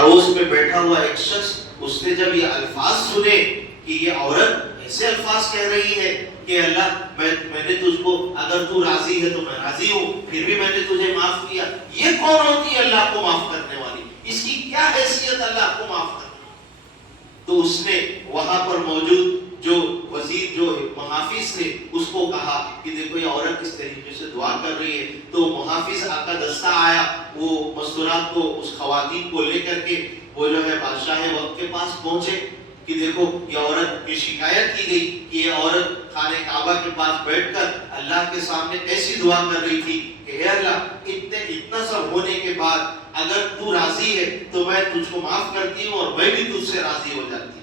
پڑوس میں بیٹھا ہوا ایک شخص، اس نے جب یہ الفاظ سنے کہ یہ عورت ایسے الفاظ کہہ رہی ہے کہ اللہ میں نے تجھ کو، اگر تو راضی ہے تو میں راضی ہوں، پھر بھی میں نے تجھے معاف کیا، یہ کون ہوتی ہے اللہ کو معاف کرنے والی؟ اس کی کیا حیثیت اللہ کو معاف کرنے؟ تو اس نے وہاں پر موجود جو وزیر، جو محافظ تھے، اس کو کہا کہ دیکھو یہ عورت اس طریقے سے دعا کر رہی ہے۔ تو محافظ کا دستہ آیا، وہ مستورات کو، اس خواتین کو لے کر کے وہ جو ہے بادشاہ وقت کے پاس پہنچے کہ دیکھو یہ عورت کی شکایت کی گئی کہ یہ عورت خانہ کعبہ کے پاس بیٹھ کر اللہ کے سامنے ایسی دعا کر رہی تھی کہ اے اللہ اتنا سب ہونے کے بعد اگر تو راضی ہے تو میں تجھ کو معاف کرتی ہوں اور میں بھی تجھ سے راضی ہو جاتی ہوں۔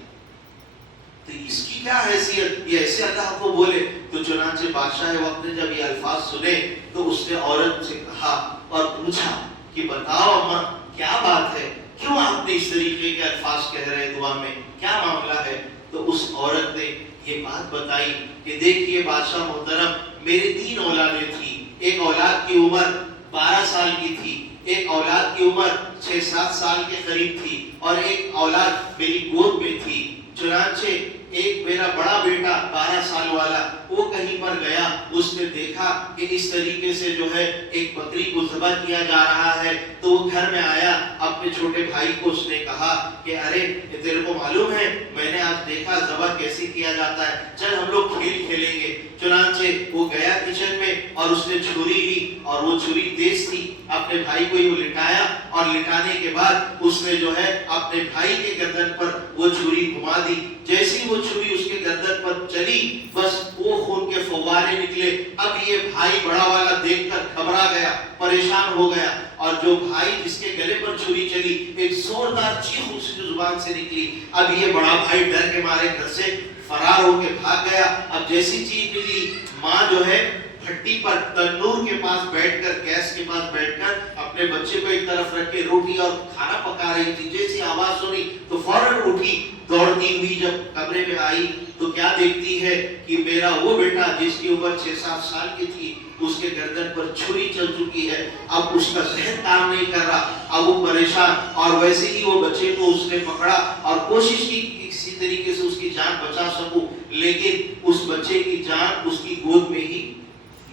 تو اس کی کیا حیثیت، یہ ایسے اللہ کو بولے؟ تو چنانچہ بادشاہ وقت نے جب یہ الفاظ سنے تو اس نے عورت سے کہا اور پوچھا کہ بتاؤ اماں کیا بات ہے، کیوں آپ نے اس طریقے کے الفاظ کہہ رہے دعا میں، کیا معاملہ ہے؟ تو اس عورت نے یہ بات بتائی کہ دیکھیے بادشاہ محترم، میری 3 اولادیں تھیں، ایک اولاد کی عمر 12 سال کی تھی، ایک اولاد کی عمر 6-7 سال کے قریب تھی، اور ایک اولاد میری گود میں تھی۔ چنانچہ ایک میرا بڑا بیٹا 12 سال والا وہ کہیں پر گیا، اس نے دیکھا کہ اس طریقے سے جو ہے ایک بکری کو ذبح کیا جا رہا ہے، تو وہ گھر میں آیا، اپنے چھوٹے بھائی کو اس نے کہا کہ ارے تیرے کو معلوم ہے میں نے آج دیکھا ذبح کیسے کیا جاتا ہے، چل ہم لوگ کھیل کھیلیں گے۔ چنانچہ وہ گیا کچن میں اور اس نے چھری لی، اور وہ چھری تیز تھی، اپنے بھائی کو ہی وہ لٹایا، اور لٹانے کے بعد اس نے جو ہے اپنے بھائی کے گردن پر وہ چھری گھما دی۔ جیسی وہ چھری اس کے گردن پر چلی، بس وہ خون کے فوارے نکلے۔ اب یہ بھائی بڑا والا دیکھ کر گھبرا گیا، پریشان ہو گیا، اور جو بھائی جس کے گلے پر چھری چلی، ایک زوردار چیخ اس کی زبان سے نکلی۔ اب یہ بڑا بھائی ڈر کے مارے گھر سے فرار ہو کے بھاگ گیا۔ اب جیسی چیز ملی، ماں جو ہے بھٹی پر تندور کے پاس بیٹھ کر، گیس کے پاس بیٹھ کر اپنے بچے کو ایک طرف رکھ کے روٹی اور کھانا پکا رہی تھی۔ جیسی آواز سنی تو فوراً اٹھی، دوڑتی ہوئی جب کمرے میں آئی تو کیا دیکھتی ہے کہ میرا وہ بیٹا جس کی عمر 6-7 سال کی تھی، اس کے گردن پر چھری چل چکی ہے۔ اب اس کا ذہن کام نہیں کر رہا، اب وہ پریشان، اور ویسے ہی وہ بچے کو اس نے پکڑا اور کوشش کی کسی طریقے سے اس کی جان بچا سکوں، لیکن اس بچے کی جان اس کی گود میں ہی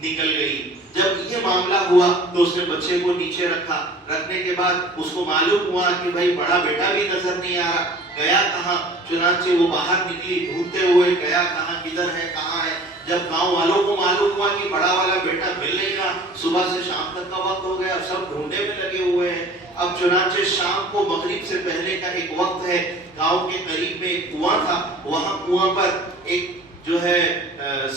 نکل گئی۔ جب یہ معاملہ ہوا تو اس نے بچے کو نیچے رکھا، رکھنے کے بعد اس کو معلوم ہوا کہ بھائی بڑا بیٹا بھی نظر نہیں آ رہا، گیا کہاں؟ چنانچہ وہ باہر نکلی ڈھونڈتے ہوئے، گیا کہاں، کدھر ہے، کہاں ہے؟ جب گاؤں والوں کو معلوم ہوا کہ بڑا والا بیٹا مل نہیں رہا، صبح سے شام تک کا وقت ہو گیا، سب ڈھونڈنے میں لگے ہوئے ہیں۔ اب چنانچہ شام کو مغرب سے پہلے کا ایک وقت ہے، گاؤں کے قریب میں ایک کنواں تھا، وہاں کنواں پر ایک جو ہے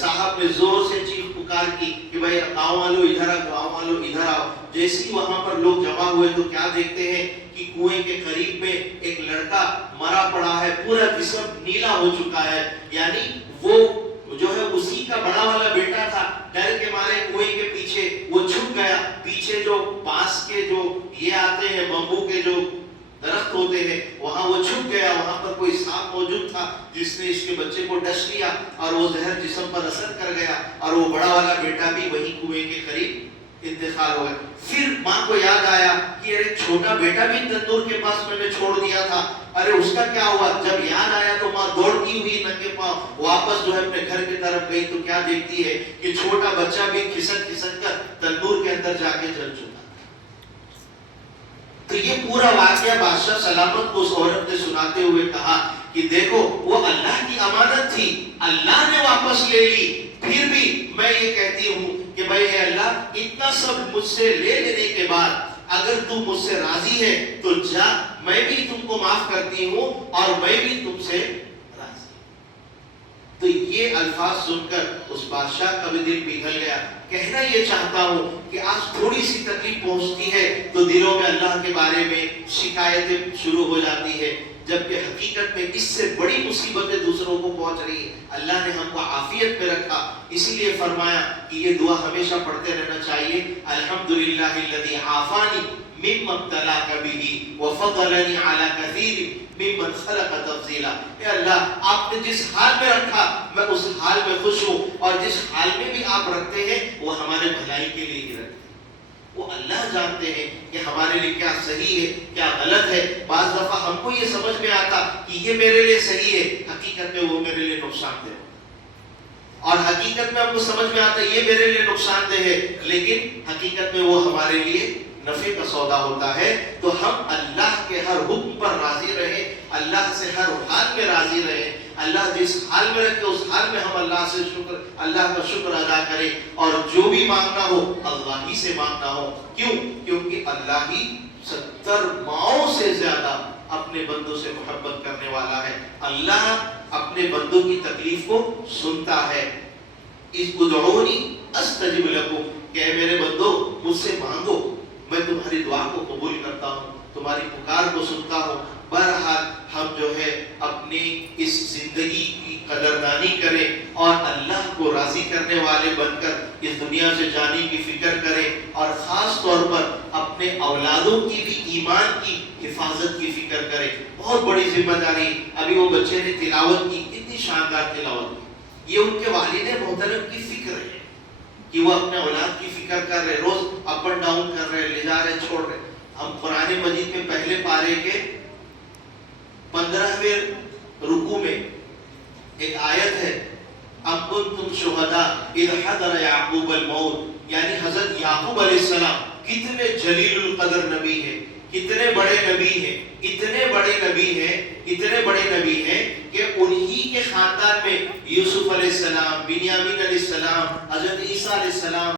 صاحب نے زور سے چیخ پکار کی کہ بھائی گاؤں والوں ادھر آؤ، گاؤں والوں ادھر آؤ۔ جیسی وہاں پر لوگ جمع ہوئے تو کیا دیکھتے ہیں کہ کنویں کے قریب میں ایک لڑکا مرا پڑا ہے، پورا جسم نیلا ہو چکا ہے، یعنی وہ جو ہے اسی کا بڑا والا بیٹا تھا۔ ڈر کے مارے کنویں کے پیچھے وہ چھپ گیا، پیچھے جو بانس کے جو یہ آتے ہیں، بمبو کے جو درخت ہوتے ہیں، وہاں وہ چھپ گیا۔ وہاں پر کوئی سانپ موجود تھا جس نے اس کے بچے کو ڈس لیا اور وہ زہر جسم پر اثر کر گیا، اور وہ بڑا والا بیٹا بھی وہی کنویں کے قریب انتقال ہو گیا۔ پھر ماں کو یاد آیا کہ ارے چھوٹا بیٹا بھی تندور کے پاس میں نے چھوڑ دیا تھا، ارے اس کا کیا ہوا؟ جب یاد آیا تو ماں دوڑتی ہوئی ننگے پاؤں واپس جو ہے اپنے گھر کی طرف گئی تو کیا دیکھتی ہے کہ چھوٹا بچہ بھی کھسک کھسک کر تندور کے اندر جا کے جل چکا۔ تو یہ پورا واقعہ بادشاہ سلامت کو اس عورت نے سناتے ہوئے کہا کہ دیکھو وہ اللہ کی امانت تھی، اللہ نے واپس لے لی، پھر بھی میں یہ کہتی ہوں کہ بھائی اے اللہ اتنا سب مجھ سے لے لینے کے بعد اگر تم مجھ سے راضی ہے تو جا، میں بھی تم کو معاف کرتی ہوں اور میں بھی تم سے راضی۔ تو یہ الفاظ سن کر اس بادشاہ کا بھی دل پگھل گیا۔ کہنا یہ چاہتا ہوں کہ آج تھوڑی سی تکلیف پہنچتی ہے تو دلوں میں اللہ کے بارے میں شکایتیں شروع ہو جاتی ہے، جبکہ حقیقت میں اس سے بڑی مصیبتیں دوسروں کو پہنچ رہی ہیں۔ اللہ نے ہم کو عافیت میں رکھا، اسی لیے فرمایا کہ یہ دعا ہمیشہ پڑھتے رہنا چاہیے۔ الحمدللہ الذی عافانی مما ابتلاک بہ وفضلنی علی کثیر ممن خلق تفضیلا۔ اے اللہ آپ نے جس حال میں رکھا میں اس حال میں خوش ہوں، اور جس حال میں بھی آپ رکھتے ہیں وہ ہمارے بھلائی کے لیے ہی رکھتے ہیں، وہ اللہ جانتے ہیں کہ ہمارے لیے کیا صحیح ہے کیا غلط ہے. بعض دفعہ ہم کو یہ سمجھ میں آتا کہ یہ میرے لیے صحیح ہے، حقیقت میں وہ میرے لیے نقصان دہ ہے. اور حقیقت میں ہم کو سمجھ میں آتا ہے یہ میرے لیے نقصان دہ ہے، لیکن حقیقت میں وہ ہمارے لیے نفع کا سودا ہوتا ہے. تو ہم اللہ کے ہر حکم پر راضی رہیں، اللہ سے ہر حال میں راضی رہیں. اللہ جس حال میں رکھے اس حال میں ہم اللہ کا شکر ادا کریں، اور جو بھی مانگنا ہو اللہ ہی سے مانگنا ہو. کیوں؟ کیونکہ اللہ ہی 70 ماؤں سے زیادہ اپنے بندوں سے محبت کرنے والا ہے. اللہ اپنے بندوں کی تکلیف کو سنتا ہے. اس ادعونی استجب لکم، کہ اے میرے بندو مجھ سے مانگو، میں تمہاری دعا کو قبول کرتا ہوں، تمہاری پکار کو سنتا ہوں. بہرحال ہم جو ہے اپنی اس زندگی کی قدردانی کریں اور اللہ کو راضی کرنے والے بن کر اس دنیا سے جانے کی فکر کریں، اور خاص طور پر اپنے اولادوں کی بھی ایمان کی حفاظت کی فکر کریں. بہت بڑی ذمہ داری. ابھی وہ بچے نے تلاوت کی، کتنی شاندار تلاوت کی. یہ ان کے والد محترم کی فکر ہے کہ وہ اپنے اولاد کی فکر کر رہے، روز اپ اینڈ ڈاؤن کر رہے، لے جا رہے، چھوڑ رہے. ہم قرآن مجید میں پہلے پارے کے 15ویں رکوع میں ایک آیت ہے، ام کنتم شہداء اذ حضر یعقوب الموت، یعنی حضرت یعقوب علیہ السلام کتنے جلیل القدر نبی ہیں، کتنے بڑے نبی ہیں، اتنے بڑے نبی ہیں، اتنے بڑے نبی ہیں کہ انہی کے خاندان میں یوسف علیہ السلام، بنیامین علیہ السلام، حضرت عیسیٰ علیہ السلام